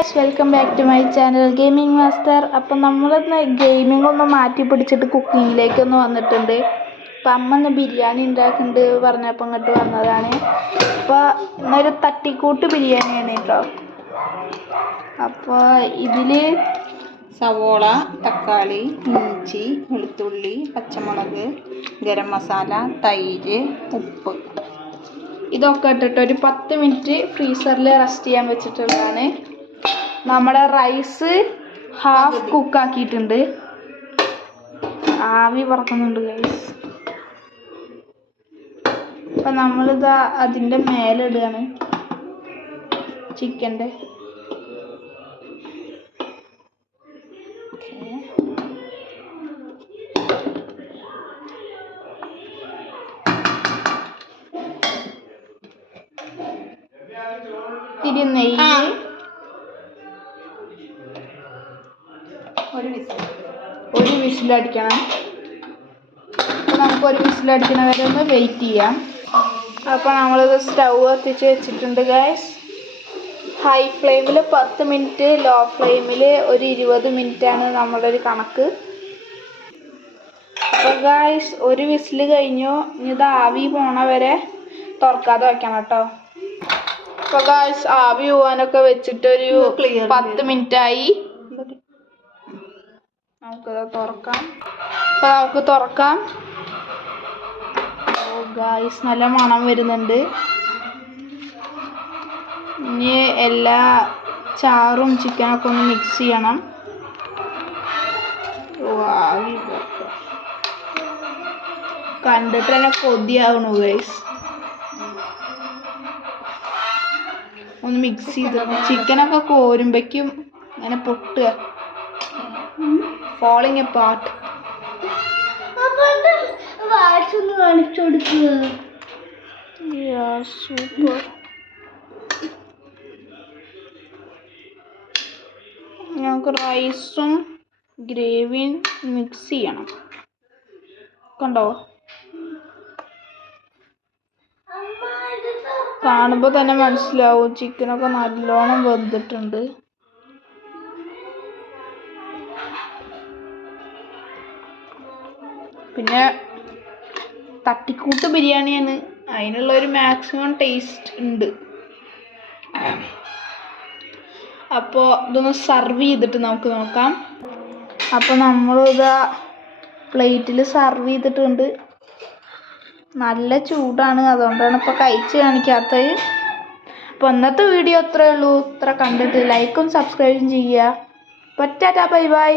Guys, welcome back to my channel gaming master. അപ്പം നമ്മളിന്ന് gaming ഒന്ന് മാറ്റി പിടിച്ചിട്ട് കുക്കിങ്ങിലേക്കൊന്ന് വന്നിട്ടുണ്ട്. അപ്പം അമ്മ ഒന്ന് ബിരിയാണി ഉണ്ടാക്കുന്നുണ്ട് പറഞ്ഞപ്പോൾ ഇങ്ങോട്ട് വന്നതാണ്. അപ്പോൾ ഇന്നൊരു തട്ടിക്കൂട്ട് ബിരിയാണിയാണ് കേട്ടോ. അപ്പോൾ ഇതിൽ സവോള, തക്കാളി, ഇഞ്ചി, വെളുത്തുള്ളി, പച്ചമുളക്, ഗരം മസാല, തൈര്, ഉപ്പ് ഇതൊക്കെ ഇട്ടിട്ട് ഒരു 10 മിനിറ്റ് ഫ്രീസറിൽ റെസ്റ്റ് ചെയ്യാൻ വെച്ചിട്ടുള്ളതാണ്. നമ്മുടെ റൈസ് ഹാഫ് കുക്കാക്കിയിട്ടുണ്ട്. ആവി പറക്കുന്നുണ്ട് ഗൈസ്. അപ്പം നമ്മളിതാ അതിൻ്റെ മേലെ ഇടുകയാണ് ചിക്കൻ്റെ. ഇത്തിരി നെയ്യ്, ഒരു വിസിലടിക്കണം. അപ്പോൾ നമുക്ക് ഒരു വിസിലടിക്കണ വരെ ഒന്ന് വെയിറ്റ് ചെയ്യാം. അപ്പോൾ നമ്മളിത് സ്റ്റൗ കത്തിച്ച് വെച്ചിട്ടുണ്ട് ഗൈസ്. ഹൈ ഫ്ലെയിമിൽ 10 മിനിറ്റ്, ലോ ഫ്ലെയിമിൽ ഒരു 20 മിനിറ്റാണ് നമ്മുടെ ഒരു കണക്ക്. അപ്പോൾ ഗൈസ് ഒരു വിസിൽ കഴിഞ്ഞു. ഇനി ഇത് ആവി പോണ വരെ തുറക്കാതെ വെക്കണം കേട്ടോ. അപ്പോൾ ഗൈസ് ആവി പോവാനൊക്കെ വെച്ചിട്ടൊരു 10 മിനിറ്റായി. നമുക്കത് തുറക്കാം. അപ്പോൾ നമുക്ക് തുറക്കാം. ഓ ഗൈസ്, നല്ല മണം വരുന്നുണ്ട്. ഇനി എല്ലാ ചാറും ചിക്കനൊക്കെ ഒന്ന് മിക്സ് ചെയ്യണം. ഓ ആവി കണ്ടിട്ട് തന്നെ കൊതിയാവണു ഗൈസ്. ഒന്ന് മിക്സ് ചെയ്ത് ചിക്കനൊക്കെ കോരുമ്പോഴേക്കും അങ്ങനെ പൊട്ടുക, ഫോളിങ് അപ്പാർട്ട്. കാണിച്ചു കൊടുക്കുക. സൂപ്പർ. ഞങ്ങൾക്ക് റൈസും ഗ്രേവിയും മിക്സ് ചെയ്യണം. കണ്ടോ, കാണുമ്പോൾ തന്നെ മനസ്സിലാവും ചിക്കനൊക്കെ നല്ലോണം വെന്തിട്ടുണ്ട്. പിന്നെ തട്ടിക്കൂട്ട് ബിരിയാണിയാണ്, അതിനുള്ളൊരു മാക്സിമം ടേസ്റ്റ് ഉണ്ട്. അപ്പോൾ ഇതൊന്ന് സർവ് ചെയ്തിട്ട് നമുക്ക് നോക്കാം. അപ്പോൾ നമ്മളിതാ പ്ലേറ്റിൽ സർവ് ചെയ്തിട്ടുണ്ട്. നല്ല ചൂടാണ്, അതുകൊണ്ടാണ് ഇപ്പോൾ കഴിച്ച് കാണിക്കാത്തത്. അപ്പോൾ ഇന്നത്തെ വീഡിയോ അത്രയേ ഉള്ളൂ. ഇത്ര കണ്ടിട്ട് ലൈക്കും സബ്സ്ക്രൈബും ചെയ്യുക. Tata, bye bye.